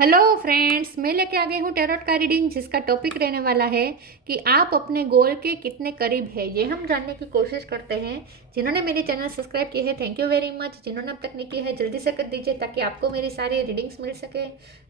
Hello friends, मैं लेके आ गई हूँ टैरोट का रीडिंग जिसका टॉपिक रहने वाला है कि आप अपने गोल के कितने करीब है। ये हम जानने की कोशिश करते हैं। जिन्होंने मेरे चैनल सब्सक्राइब किए हैं थैंक यू वेरी मच। जिन्होंने अब तक नहीं किया है जल्दी से कर दीजिए ताकि आपको मेरी सारी रीडिंग्स मिल सके।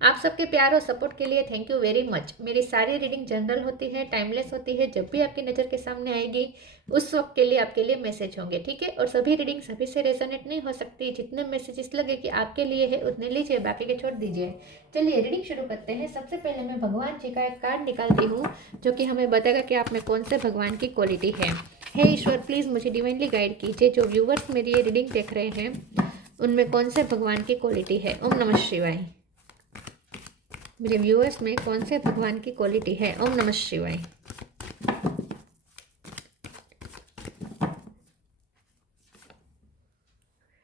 आप सबके प्यार और सपोर्ट के लिए थैंक यू वेरी मच। मेरी सारी रीडिंग जनरल होती है, टाइमलेस होती है। जब भी आपकी नज़र के सामने आएगी उस वक्त के लिए आपके लिए मैसेज होंगे, ठीक है। और सभी रीडिंग सभी से रेजोनेट नहीं हो सकती। जितने मैसेजेस लगे कि आपके लिए है उतने लीजिए, बाकी के छोड़ दीजिए। चलिए रीडिंग शुरू करते हैं। सबसे पहले मैं भगवान जी का एक कार्ड निकालती हूँ जो कि हमें बताएगा कि आप में कौन से भगवान की क्वालिटी है। हे ईश्वर, प्लीज़ मुझे डिवाइनली गाइड कीजिए। जो व्यूवर्स मेरी ये रीडिंग देख रहे हैं उनमें कौन से भगवान की क्वालिटी है। ओम नमः शिवाय। मेरे व्यूवर्स में कौन से भगवान की क्वालिटी है। ओम नमः शिवाय।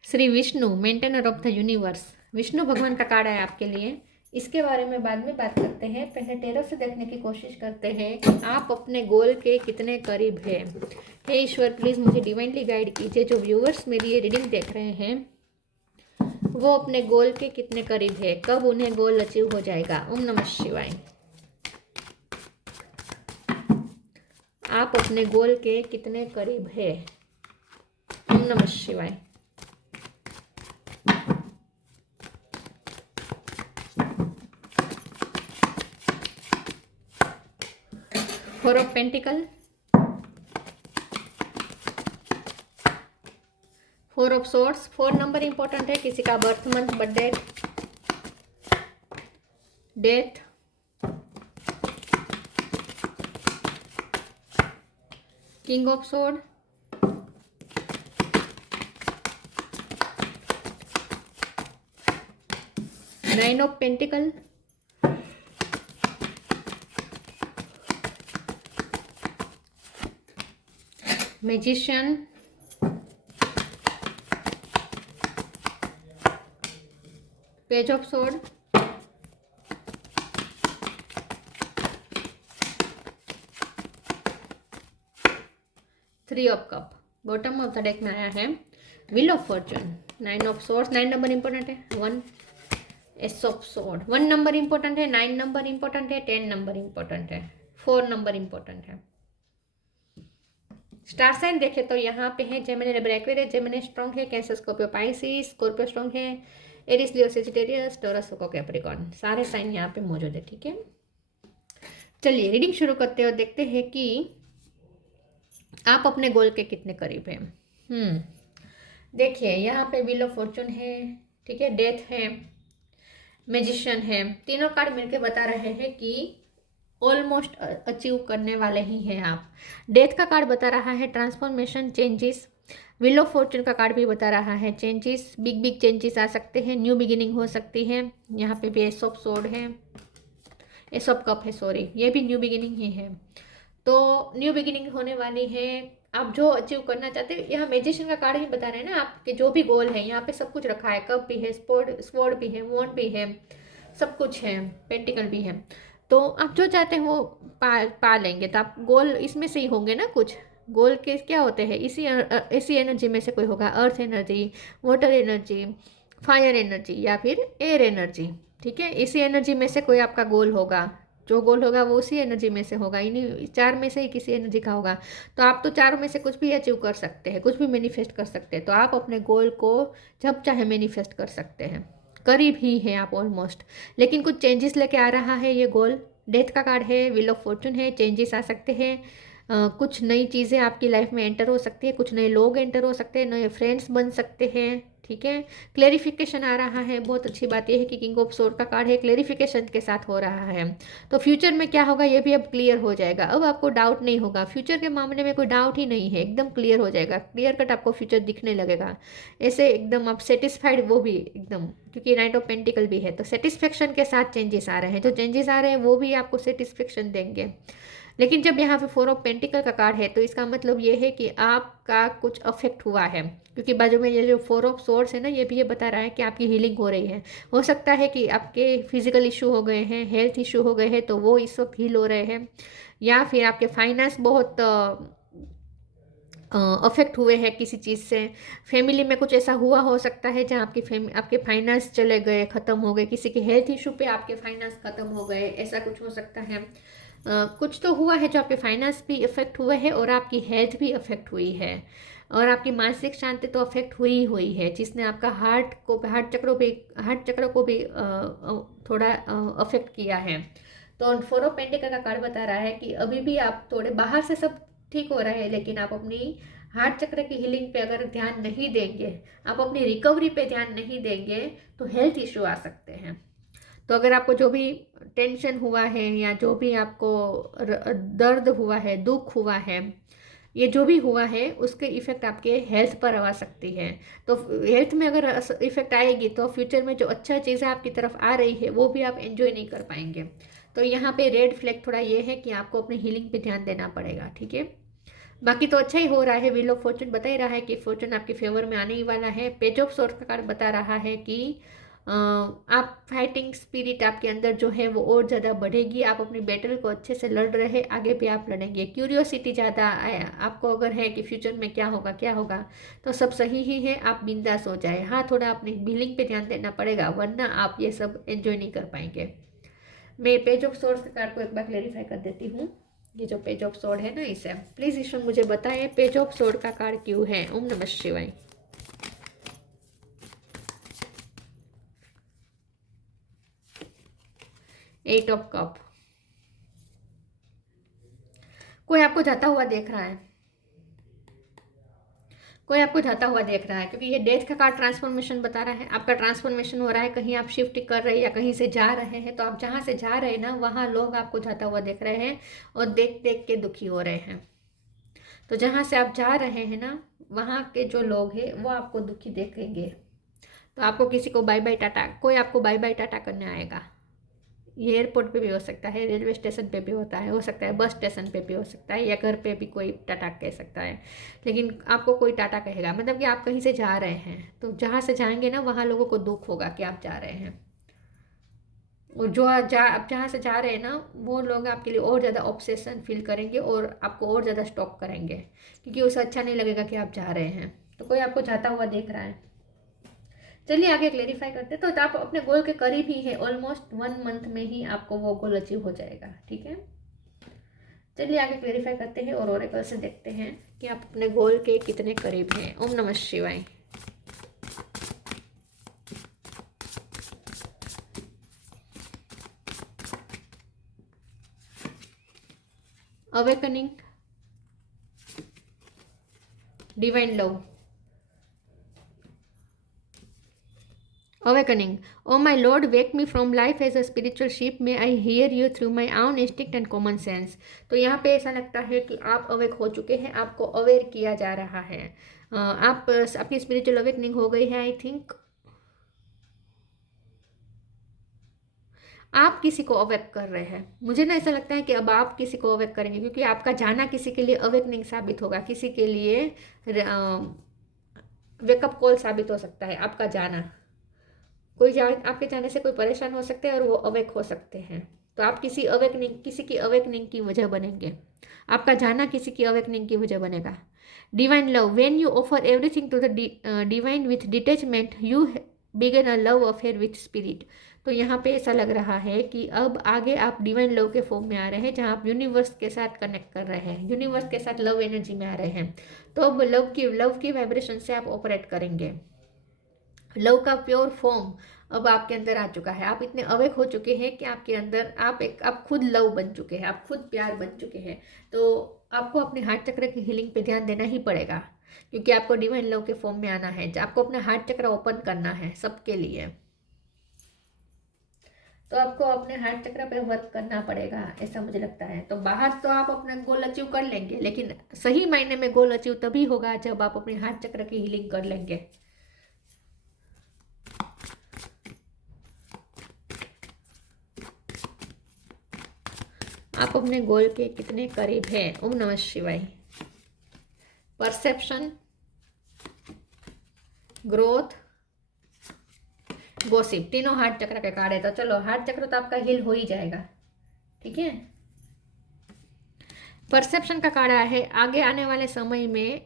Shri Vishnu, maintainer of the universe. Vishnu भगवान का कार्ड है आपके लिए। इसके बारे में बाद में बात करते हैं। पहले टेरो से देखने की कोशिश करते हैं कि आप अपने गोल के कितने करीब हैं। हे ईश्वर, प्लीज़ मुझे डिवाइनली गाइड कीजिए। जो व्यूवर्स मेरी ये रीडिंग देख रहे हैं वो अपने गोल के कितने करीब है, कब उन्हें गोल अचीव हो जाएगा। ओम नमः शिवाय। आप अपने गोल के कितने करीब है। ओम नमः शिवाय। Four of pentacle, four of swords. 4 number important है। किसी का birth month, birthday, death, king of sword, nine of pentacle, magician, page of sword, three of cup. Bottom of the deck में आया है wheel of Fortune, nine of swords. 9 number important है। 1 S of sword. 1 number important है। 9 number important है। 10 number important है। 4 number important है। Star sign देखे तो यहाँ पे है Gemini, Libra, Aquarius. Gemini strong है। Cancer, Scorpio, Pisces. Scorpio strong है। Aries, Leo, Sagittarius, Taurus, Capricorn. सारे साइन यहाँ पे मौजूद है, ठीक है। चलिए रीडिंग शुरू करते हैं और देखते हैं कि आप अपने गोल के कितने करीब हैं। देखिए यहाँ पे व्हील ऑफ फॉर्चून है, ठीक है, डेथ है, मैजिशियन है। तीनों कार्ड मिलके बता रहे हैं कि ऑलमोस्ट अचीव करने वाले ही हैं आप। डेथ का कार्ड बता रहा है transformation, changes. Wheel of Fortune का कार्ड भी बता रहा है चेंजेस, बिग बिग चेंजेस आ सकते हैं, न्यू बिगिनिंग हो सकती है। यहाँ पे भी एस ऑफ सोर्ड है, एस ऑफ कप है, सॉरी, ये भी न्यू बिगिनिंग ही है। तो न्यू बिगिनिंग होने वाली है। आप जो अचीव करना चाहते हैं, यहाँ मैजिशियन का कार्ड ही बता रहे हैं ना, आपके जो भी गोल है यहाँ पे सब कुछ रखा है। कप भी है, स्वॉर्ड भी है, वॉन्ड भी है, सब कुछ है, पेंटिकल भी है। तो आप जो चाहते हैं वो पा लेंगे। तो आप गोल इसमें से ही होंगे ना। कुछ गोल के क्या होते हैं, इसी एनर्जी में से कोई होगा। Earth energy, water energy, fire energy या फिर एयर एनर्जी, ठीक है। इसी एनर्जी में से कोई आपका गोल होगा। जो गोल होगा वो उसी एनर्जी में से होगा, इन्हीं चार में से ही किसी एनर्जी का होगा। तो आप तो चारों में से कुछ भी अचीव कर सकते हैं, कुछ भी मैनिफेस्ट कर सकते हैं। तो आप अपने गोल को जब चाहे मैनिफेस्ट कर सकते हैं। करीब ही है आप ऑलमोस्ट, लेकिन कुछ चेंजेस लेके आ रहा है ये गोल। डेथ का कार्ड है, व्हील ऑफ फॉर्चून है, चेंजेस आ सकते हैं। कुछ नई चीज़ें आपकी लाइफ में एंटर हो सकती है, कुछ नए लोग एंटर हो सकते हैं, नए फ्रेंड्स बन सकते हैं, ठीक है। क्लेरिफिकेशन आ रहा है। बहुत अच्छी बात यह है कि किंग ऑफ सोर्ड का कार्ड है, क्लेरिफिकेशन के साथ हो रहा है। तो फ्यूचर में क्या होगा ये भी अब क्लियर हो जाएगा। अब आपको डाउट नहीं होगा, फ्यूचर के मामले में कोई डाउट ही नहीं है, एकदम क्लियर हो जाएगा। क्लियर कट आपको फ्यूचर दिखने लगेगा ऐसे, एकदम आप सेटिस्फाइड, वो भी एकदम, क्योंकि नाइट ऑफ पेंटिकल भी है। तो सेटिस्फेक्शन के साथ चेंजेस आ रहे हैं। जो चेंजेस आ रहे हैं वो भी आपको सेटिस्फेक्शन देंगे। लेकिन जब यहाँ पे फोर ऑफ पेंटिकल का कार्ड है तो इसका मतलब ये है कि आपका कुछ अफेक्ट हुआ है, क्योंकि बाजू में ये जो फोर ऑफ सोर्ड्स है ना, ये भी ये बता रहा है कि आपकी हीलिंग हो रही है। हो सकता है कि आपके फिजिकल इशू हो गए हैं, हेल्थ इशू हो गए हैं, तो वो इस वक्त हील हो रहे हैं। या फिर आपके फाइनेंस बहुत अफेक्ट हुए हैं किसी चीज़ से, फैमिली में कुछ ऐसा हुआ हो सकता है जहाँ आपके फाइनेंस चले गए, ख़त्म हो गए, किसी के हेल्थ इशू पे आपके फाइनेंस ख़त्म हो गए, ऐसा कुछ हो सकता है। कुछ तो हुआ है जो आपके फाइनेंस भी इफेक्ट हुए हैं और आपकी हेल्थ भी इफेक्ट हुई है, और आपकी मानसिक शांति तो अफेक्ट हुई है, जिसने आपका हार्ट चक्र को भी थोड़ा अफेक्ट किया है। तो फोर ऑफ पेंटिकल का कार्ड बता रहा है कि अभी भी आप थोड़े बाहर से सब ठीक हो रहा है, लेकिन आप अपनी हार्ट चक्र की हीलिंग पे अगर ध्यान नहीं देंगे, आप अपनी रिकवरी पे ध्यान नहीं देंगे, तो हेल्थ इश्यू आ सकते हैं। तो अगर आपको जो भी टेंशन हुआ है या जो भी आपको दर्द हुआ है, दुख हुआ है, ये जो भी हुआ है उसके इफ़ेक्ट आपके हेल्थ पर आ सकती है। तो हेल्थ में अगर इफ़ेक्ट आएगी तो फ्यूचर में जो अच्छा चीज़ें आपकी तरफ आ रही है वो भी आप एंजॉय नहीं कर पाएंगे। तो यहाँ पे रेड फ्लैग थोड़ा ये है कि आपको अपनी हीलिंग पे ध्यान देना पड़ेगा, ठीक है। बाकी तो अच्छा ही हो रहा है। व्हील ऑफ फॉर्चून बता ही रहा है कि फॉर्चून आपके फेवर में आने ही वाला है। पेज ऑफ सोर्स का कार्ड बता रहा है कि आप फाइटिंग स्पिरिट आपके अंदर जो है वो और ज़्यादा बढ़ेगी, आप अपनी बैटल को अच्छे से लड़ रहे, आगे भी आप लड़ेंगे। क्यूरियोसिटी ज़्यादा आपको अगर है कि फ्यूचर में क्या होगा, तो सब सही ही है, आप बिंदास हो जाए। हाँ, थोड़ा अपनी हीलिंग पे ध्यान देना पड़ेगा, वरना आप ये सब एंजॉय नहीं कर पाएंगे। मैं पेज ऑफ सोर्स के कार्ड को एक बार क्लेरिफाई कर देती हूँ। ये जो पेज ऑफ सोर्ड है ना, इसे प्लीज ईश्वर मुझे बताएं पेज ऑफ सोर्ड का कार्ड क्यों है। ओम नमः शिवाय। Eight of cup. कोई आपको जाता हुआ देख रहा है, कोई आपको जाता हुआ देख रहा है, क्योंकि ये डेथ का कार्ड ट्रांसफॉर्मेशन बता रहा है। आपका ट्रांसफॉर्मेशन हो रहा है, कहीं आप शिफ्ट कर रहे हैं या कहीं से जा रहे हैं, तो आप जहाँ से जा रहे हैं ना, वहाँ लोग आपको जाता हुआ देख रहे हैं और देख देख के दुखी हो रहे हैं। तो जहाँ से आप जा रहे हैं ना, वहाँ के जो लोग हैं वो आपको दुखी देखेंगे। तो आपको किसी को बाय बाय टाटा, कोई आपको बाय बाय टाटा करने आएगा। ये एयरपोर्ट पे भी हो सकता है, रेलवे स्टेशन पे भी होता है, हो सकता है बस स्टेशन पे भी हो सकता है, या घर पे भी कोई टाटा कह सकता है। लेकिन आपको कोई टाटा कहेगा, मतलब कि आप कहीं से जा रहे हैं, तो जहाँ से जाएंगे ना वहाँ लोगों को दुख होगा कि आप जा रहे हैं। और जो आप जहाँ से जा रहे हैं ना, वो लोग आपके लिए और ज़्यादा ऑब्सेशन फील करेंगे और आपको और ज़्यादा स्टॉप करेंगे, क्योंकि उसे अच्छा नहीं लगेगा कि आप जा रहे हैं। तो कोई आपको जाता हुआ देख रहा है। चलिए आगे क्लेरिफाई करते हैं। तो आप अपने गोल के करीब ही है, ऑलमोस्ट 1 मंथ में ही आपको वो गोल अचीव हो जाएगा, ठीक है। चलिए आगे क्लेरिफाई करते हैं और ओरेकल से देखते हैं कि आप अपने गोल के कितने करीब हैं। ओम नमः शिवाय। Awakening, divine love, awakening. Oh my Lord, wake me from life as a spiritual sheep. May I hear you through my own instinct and common sense. तो यहाँ पे ऐसा लगता है कि आप अवेक हो चुके हैं, आपको अवेयर किया जा रहा है। आप आपकी स्पिरिचुअल अवेकनिंग हो गई है। आई थिंक आप किसी को अवेक कर रहे हैं। मुझे ना ऐसा लगता है कि अब आप किसी को अवेक करेंगे, क्योंकि आपका जाना किसी के लिए अवेकनिंग साबित होगा, किसी के लिए वेकअप कॉल साबित हो सकता है आपका जाना। आपके जाने से कोई परेशान हो सकते हैं और वो अवेक हो सकते हैं। तो आप किसी की अवेकनिंग की वजह बनेंगे। आपका जाना किसी की अवेकनिंग की वजह बनेगा। Divine love, when you offer everything to the divine with detachment, you begin a love affair with spirit. तो यहाँ पे ऐसा लग रहा है कि अब आगे आप डिवाइन लव के फॉर्म में आ रहे हैं, जहाँ आप यूनिवर्स के साथ कनेक्ट कर रहे हैं, यूनिवर्स के साथ लव एनर्जी में आ रहे हैं। तो अब लव की वाइब्रेशन से आप ऑपरेट करेंगे। लव का प्योर फॉर्म अब आपके अंदर आ चुका है। आप इतने अवेक हो चुके हैं कि आपके अंदर आप खुद लव बन चुके हैं, आप खुद प्यार बन चुके हैं। तो आपको अपने हार्ट चक्र की हीलिंग पे ध्यान देना ही पड़ेगा, क्योंकि आपको डिवाइन लव के फॉर्म में आना है। आपको अपना हार्ट चक्र ओपन करना है सबके लिए। तो आपको अपने हार्ट चक्र पे वर्क करना पड़ेगा, ऐसा मुझे लगता है। तो बाहर तो आप अपना गोल अचीव कर लेंगे, लेकिन सही मायने में गोल अचीव तभी होगा जब आप अपने हार्ट चक्र की हीलिंग कर लेंगे। आप अपने गोल के कितने करीब हैं। ओम नमः शिवाय। परसेप्शन, ग्रोथ, गॉसिप, तीनों हार्ट चक्र के कार्ड है। तो चलो, हार्ट चक्र तो आपका हील हो ही जाएगा, ठीक है। परसेप्शन का कार्ड है, आगे आने वाले समय में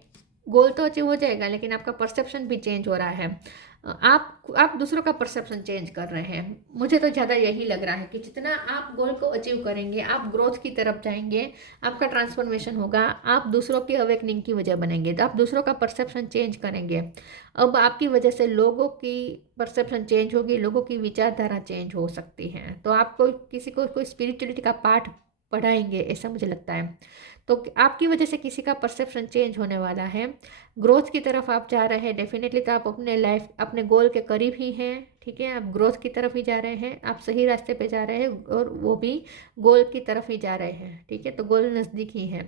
गोल तो अचीव हो जाएगा, लेकिन आपका परसेप्शन भी चेंज हो रहा है। आप दूसरों का परसेप्शन चेंज कर रहे हैं। मुझे तो ज़्यादा यही लग रहा है कि जितना आप गोल को अचीव करेंगे, आप ग्रोथ की तरफ जाएंगे, आपका ट्रांसफॉर्मेशन होगा, आप दूसरों की अवेकनिंग की वजह बनेंगे, तो आप दूसरों का परसेप्शन चेंज करेंगे। अब आपकी वजह से लोगों की परसेप्शन चेंज होगी, लोगों की विचारधारा चेंज हो सकती है। तो आपको किसी को कोई स्पिरिचुअलिटी का पाठ पढ़ाएंगे, ऐसा मुझे लगता है। तो आपकी वजह से किसी का परसेप्शन चेंज होने वाला है। ग्रोथ की तरफ आप जा रहे हैं डेफिनेटली, तो आप अपने लाइफ अपने गोल के करीब ही हैं। ठीक है, आप ग्रोथ की तरफ ही जा रहे हैं, आप सही रास्ते पे जा रहे हैं, और वो भी गोल की तरफ ही जा रहे हैं। ठीक है, तो गोल नज़दीक ही है।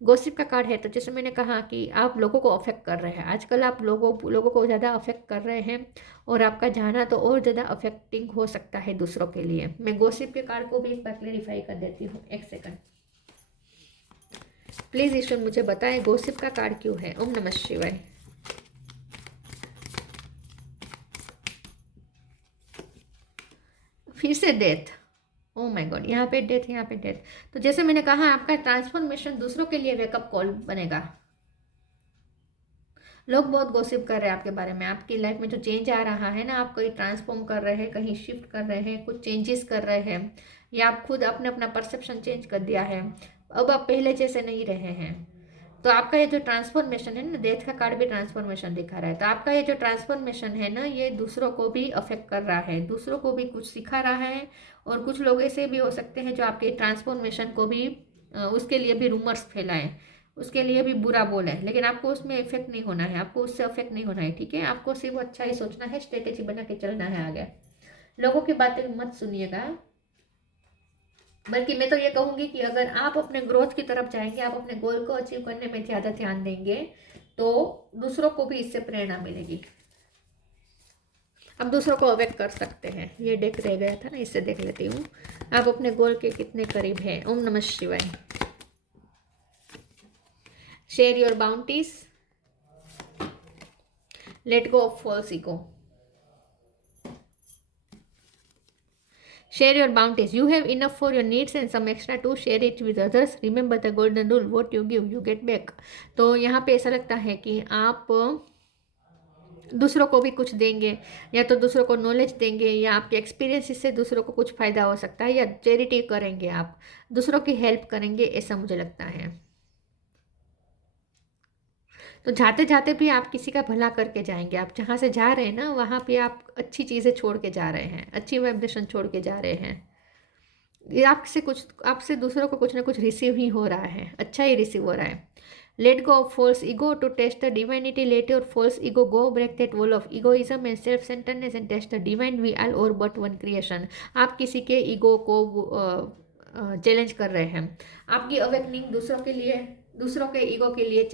गॉसिप का कार्ड है, तो जैसे मैंने कहा कि आप लोगों को अफेक्ट कर रहे हैं। आजकल आप लोगों को ज़्यादा अफेक्ट कर रहे हैं, और आपका जाना तो और ज़्यादा अफेक्टिंग हो सकता है दूसरों के लिए। मैं गॉसिप के कार्ड को भी एक बार क्लेरिफाई कर देती हूँ, एक सेकंड प्लीज़। ईश्वर मुझे बताएं गॉसिप का कार्ड क्यों है। ओम नमः शिवाय। फिर से डेथ। ओ माय गॉड, यहाँ पे डेथ, यहाँ पे डेथ। तो जैसे मैंने कहा, आपका ट्रांसफॉर्मेशन दूसरों के लिए वेकअप कॉल बनेगा। लोग बहुत गॉसिप कर रहे हैं आपके बारे में। आपकी लाइफ में जो चेंज आ रहा है ना, आप कहीं ट्रांसफॉर्म कर रहे हैं, कहीं शिफ्ट कर रहे हैं, कुछ चेंजेस कर रहे हैं, या आप खुद अपने अपना परसेप्शन चेंज कर दिया है। अब आप पहले जैसे नहीं रहे हैं। तो आपका ये जो ट्रांसफॉर्मेशन है ना, डेथ का कार्ड भी ट्रांसफॉर्मेशन दिखा रहा है, तो आपका ये जो ट्रांसफॉर्मेशन है ना, ये दूसरों को भी अफेक्ट कर रहा है, दूसरों को भी कुछ सिखा रहा है। और कुछ लोग ऐसे भी हो सकते हैं जो आपके ट्रांसफॉर्मेशन को भी उसके लिए भी रूमर्स फैलाएं, उसके लिए भी बुरा बोला है, लेकिन आपको उसमें इफेक्ट नहीं होना है, आपको उससे अफेक्ट नहीं होना है। ठीक है, आपको सिर्फ अच्छा ही सोचना है, स्ट्रेटेजी बना के चलना है आगे। लोगों की बातें मत सुनिएगा। बल्कि मैं तो ये कहूंगी कि अगर आप अपने ग्रोथ की तरफ जाएंगे, आप अपने गोल को अचीव करने में ज़्यादा ध्यान देंगे, तो दूसरों को भी इससे प्रेरणा मिलेगी। आप दूसरों को अवेक कर सकते हैं। ये डेक रह गया था ना, इससे देख लेती हूँ आप अपने गोल के कितने करीब हैं। ओम नमः शिवाय। Share your bounties, let go of false ego. Share your bounties. You have enough for your needs and some extra to share it with others. Remember the golden rule, what you give, you get back. तो यहाँ पे ऐसा लगता है कि आप दूसरों को भी कुछ देंगे, या तो दूसरों को नॉलेज देंगे, या आपके एक्सपीरियंस से दूसरों को कुछ फ़ायदा हो सकता है, या चैरिटी करेंगे, आप दूसरों की हेल्प करेंगे, ऐसा मुझे लगता है। तो जाते जाते भी आप किसी का भला करके जाएंगे। आप जहाँ से जा रहे हैं ना, वहाँ पे आप अच्छी चीज़ें छोड़ के जा रहे हैं, अच्छी वाइब्रेशन छोड़ के जा रहे हैं। ये आपसे दूसरों को कुछ ना कुछ रिसीव ही हो रहा है, अच्छा ही रिसीव हो रहा है। Let go of false ego to taste the divinity. Let your false ego go, break that wall of egoism and self centreness and taste the divine we are all but one creation. आप किसी के ego को challenge कर रहे हैं। आपकी awakening दूसरों के ईगो के लिए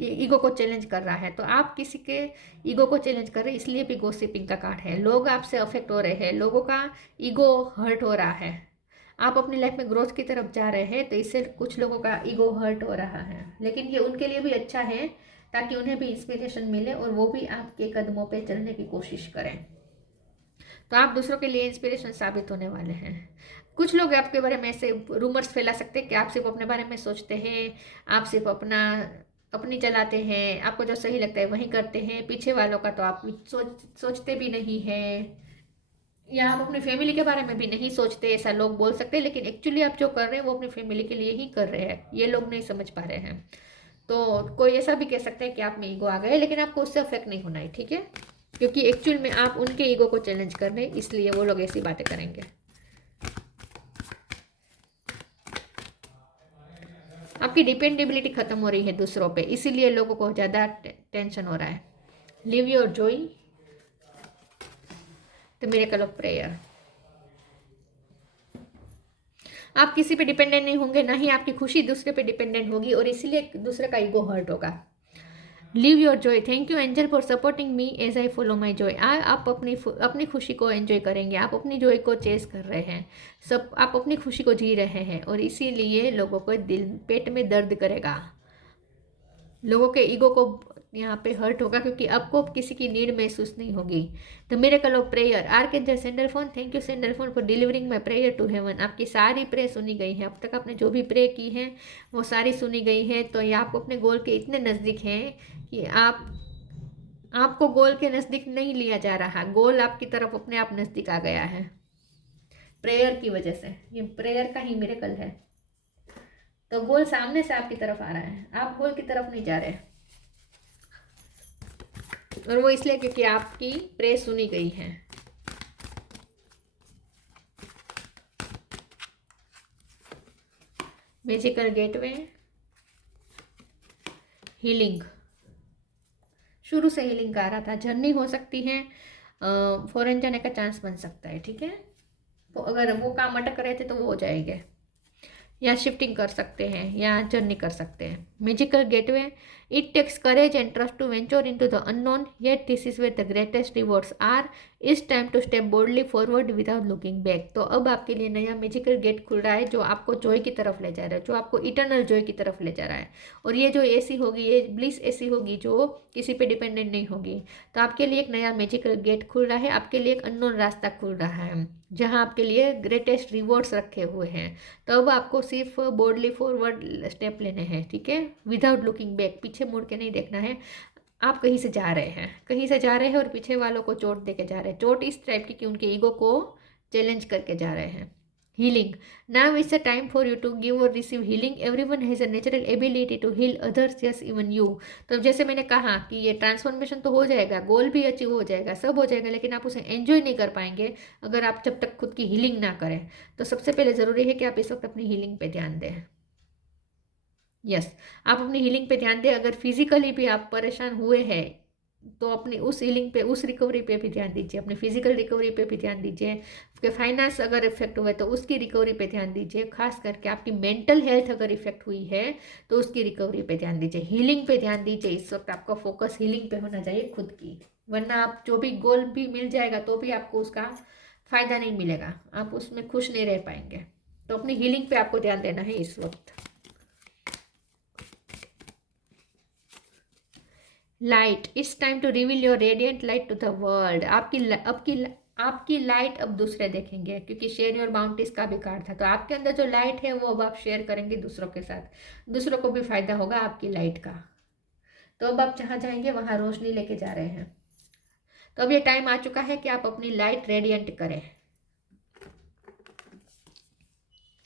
ईगो को चैलेंज कर रहा है। तो आप किसी के ईगो को चैलेंज कर रहे हैं, इसलिए भी गॉसिपिंग का कार्ड है। लोग आपसे अफेक्ट हो रहे हैं, लोगों का ईगो हर्ट हो रहा है। आप अपनी लाइफ में ग्रोथ की तरफ जा रहे हैं, तो इससे कुछ लोगों का ईगो हर्ट हो रहा है, लेकिन ये उनके लिए भी अच्छा है, ताकि उन्हें भी इंस्पिरेशन मिले और वो भी आपके कदमों पे चलने की कोशिश करें। तो आप दूसरों के लिए इंस्पिरेशन साबित होने वाले हैं। कुछ लोग आपके बारे में ऐसे रूमर्स फैला सकते हैं कि आप सिर्फ अपने बारे में सोचते हैं, आप सिर्फ अपनी चलाते हैं, आपको जो सही लगता है वही करते हैं, पीछे वालों का तो आप सोचते भी नहीं हैं, या आप अपनी फैमिली के बारे में भी नहीं सोचते, ऐसा लोग बोल सकते हैं। लेकिन एक्चुअली आप जो कर रहे हैं वो अपनी फैमिली के लिए ही कर रहे हैं, ये लोग नहीं समझ पा रहे हैं। तो कोई ऐसा भी कह सकता है कि आप में ईगो आ गए, लेकिन आपको उससे अफेक्ट नहीं होना है। ठीक है, क्योंकि एक्चुअल में आप उनके ईगो को चैलेंज कर रहे हैं, इसलिए वो लोग ऐसी बातें करेंगे। आपकी डिपेंडेबिलिटी खत्म हो रही है दूसरों पे, इसीलिए लोगों को ज़्यादा टेंशन हो रहा है। Live your Joy, the miracle of prayer. आप किसी पे डिपेंडेंट नहीं होंगे, ना ही आपकी खुशी दूसरे पे डिपेंडेंट होगी, और इसीलिए दूसरे का ईगो हर्ट होगा। Live your joy. Thank you angel for supporting me as I follow my joy. आप अपनी खुशी को एंजॉय करेंगे, आप अपनी जॉय को चेस कर रहे हैं, आप अपनी खुशी को जी रहे हैं, और इसीलिए लोगों को पेट में दर्द करेगा। लोगों के ईगो को यहाँ पे हर्ट होगा, क्योंकि आपको किसी की नीड महसूस नहीं होगी। The miracle of prayer, archangel Sandalphon, thank you Sandalphon for delivering my prayer to heaven. आपकी सारी प्रे सुनी गई है, अब तक आपने जो भी प्रे की है वो सारी सुनी गई है। तो ये आपको अपने गोल के इतने नज़दीक हैं कि आपको गोल के नज़दीक नहीं लिया जा रहा, गोल आपकी तरफ अपने आप नज़दीक आ गया है प्रेयर की वजह से। ये प्रेयर का ही मिरेकल है। तो गोल सामने से आपकी तरफ आ रहा है, आप गोल की तरफ नहीं जा रहे, और वो इसलिए क्योंकि आपकी प्रे सुनी गई है। मैजिकल गेटवे, हीलिंग, शुरू से हीलिंग का आ रहा था। जर्नी हो सकती है, फॉरेन जाने का चांस बन सकता है, ठीक है। तो अगर वो काम अटक रहे थे तो वो हो जाएंगे, या शिफ्टिंग कर सकते हैं या जर्नी कर सकते हैं। Magical gateway, it takes courage and trust to venture into the unknown, yet this is where the greatest rewards are. It's time to step boldly forward without looking back. तो अब आपके लिए नया मैजिकल गेट खुल रहा है जो आपको जॉय की तरफ ले जा रहा है, जो आपको इटर्नल जॉय की तरफ ले जा रहा है। और ये जो ऐसी होगी, ये ब्लिस ऐसी होगी जो किसी पे डिपेंडेंट नहीं होगी। तो आपके लिए एक नया मैजिकल गेट खुल रहा है, आपके लिए एक अननोन रास्ता खुल रहा है जहाँ आपके लिए ग्रेटेस्ट रिवॉर्ड्स रखे हुए हैं। तो अब आपको सिर्फ बोल्डली फॉरवर्ड स्टेप लेने हैं, ठीक है, विदाउट लुकिंग बैक, पीछे मुड़ के नहीं देखना है। आप कहीं से जा रहे हैं, कहीं से जा रहे हैं और पीछे वालों को चोट दे के जा रहे हैं। चोट इस टाइप की कि उनके ईगो को चैलेंज करके जा रहे हैं। Healing, now it's a time for you to give और receive healing. Everyone has a natural ability to heal others, yes even you. तो जैसे मैंने कहा कि ये ट्रांसफॉर्मेशन तो हो जाएगा, गोल भी अचीव हो जाएगा, सब हो जाएगा, लेकिन आप उसे एंजॉय नहीं कर पाएंगे अगर आप जब तक खुद की हीलिंग ना करें। तो सबसे पहले ज़रूरी है कि आप इस वक्त अपनी हीलिंग पे ध्यान दें। यस, आप अपनी हीलिंग पे ध्यान दें। अगर फिजिकली भी आप परेशान हुए हैं तो अपनी उस हीलिंग पे, उस रिकवरी पे भी ध्यान दीजिए, अपनी फिजिकल रिकवरी पे भी ध्यान दीजिए। आपके फाइनेंस अगर इफेक्ट हुए तो उसकी रिकवरी पे ध्यान दीजिए। खास करके आपकी मेंटल हेल्थ अगर इफेक्ट हुई है तो उसकी रिकवरी पे ध्यान दीजिए, हीलिंग पे ध्यान दीजिए। इस वक्त आपका फोकस हीलिंग पे होना चाहिए खुद की, वरना आप जो भी गोल भी मिल जाएगा तो भी आपको उसका फ़ायदा नहीं मिलेगा, आप उसमें खुश नहीं रह पाएंगे। तो अपनी हीलिंग पे आपको ध्यान देना है इस वक्त। Light, it's time to reveal your radiant light to the world. आपकी लाइट अब दूसरे देखेंगे, क्योंकि शेयर योर बाउंटीज का भी कार्ड था। तो आपके अंदर जो लाइट है वो अब आप शेयर करेंगे दूसरों के साथ, दूसरों को भी फायदा होगा आपकी लाइट का। तो अब आप जहाँ जाएंगे वहाँ रोशनी लेके जा रहे हैं। तो अब ये टाइम आ चुका है कि आप अपनी लाइट रेडियंट करें।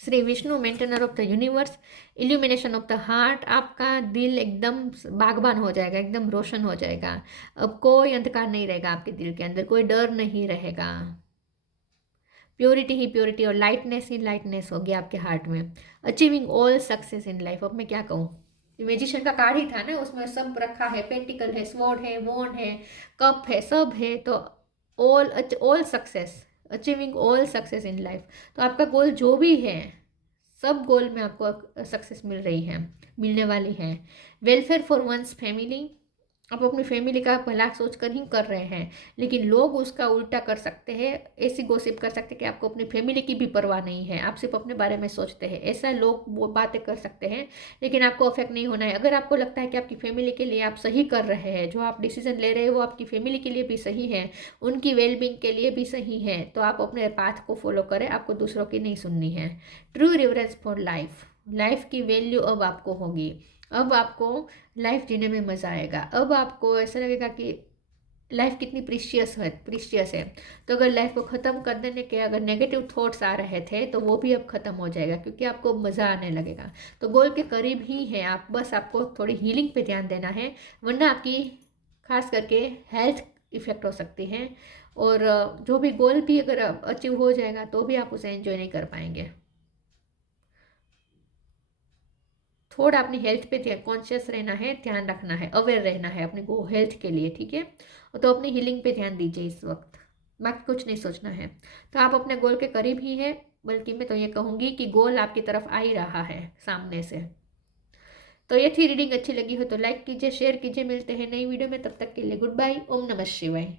Shri Vishnu, maintainer of the universe, illumination of the heart, आपका दिल एकदम बागबान हो जाएगा, एकदम रोशन हो जाएगा। अब कोई अंधकार नहीं रहेगा आपके दिल के अंदर, कोई डर नहीं रहेगा। प्योरिटी ही प्योरिटी और लाइटनेस ही लाइटनेस होगी आपके हार्ट में। Achieving all success in life, अब मैं क्या कहूँ, मैजिशियन का कार्ड ही था ना, उसमें सब रखा है, पेंटिकल है, स्वॉर्ड है, वॉन्ड है, कप है, सब है। तो all success, achieving all success in life. तो आपका गोल जो भी है, सब गोल में आपको सक्सेस मिल रही है, मिलने वाली है। वेलफेयर फॉर वंस फैमिली, आप अपनी फैमिली का भला सोच कर ही कर रहे हैं, लेकिन लोग उसका उल्टा कर सकते हैं, ऐसी गोसिप कर सकते हैं कि आपको अपनी फैमिली की भी परवाह नहीं है, आप सिर्फ अपने बारे में सोचते हैं। ऐसा लोग वो बातें कर सकते हैं, लेकिन आपको अफेक्ट नहीं होना है। अगर आपको लगता है कि आपकी फैमिली के लिए आप सही कर रहे हैं, जो आप डिसीजन ले रहे हैं वो आपकी फैमिली के लिए भी सही है, उनकी वेलबींग के लिए भी सही है, तो आप अपने पाथ को फॉलो करें, आपको दूसरों की नहीं सुननी है। True reverence for life, life की वैल्यू अब आपको होगी, अब आपको लाइफ जीने में मज़ा आएगा। अब आपको ऐसा लगेगा कि लाइफ कितनी प्रीशियस है। तो अगर लाइफ को ख़त्म कर देने के अगर नेगेटिव थॉट्स आ रहे थे तो वो भी अब ख़त्म हो जाएगा, क्योंकि आपको मज़ा आने लगेगा। तो गोल के करीब ही है आप, बस आपको थोड़ी हीलिंग पे ध्यान देना है, वरना आपकी खास करके हेल्थ इफ़ेक्ट हो सकती है। और जो भी गोल भी अगर अचीव हो जाएगा तो भी आप उसे एंजॉय नहीं कर पाएंगे। थोड़ा अपनी हेल्थ पे कॉन्शियस रहना है, ध्यान रखना है, अवेयर रहना है अपने को हेल्थ के लिए, ठीक है। तो अपनी हीलिंग पे ध्यान दीजिए इस वक्त, बाकी कुछ नहीं सोचना है। तो आप अपने गोल के करीब ही है, बल्कि मैं तो ये कहूँगी कि गोल आपकी तरफ आ ही रहा है सामने से। तो ये थी रीडिंग, अच्छी लगी हो तो लाइक कीजिए, शेयर कीजिए। मिलते हैं नई वीडियो में, तब तक के लिए गुड बाय, ओम नमः शिवाय।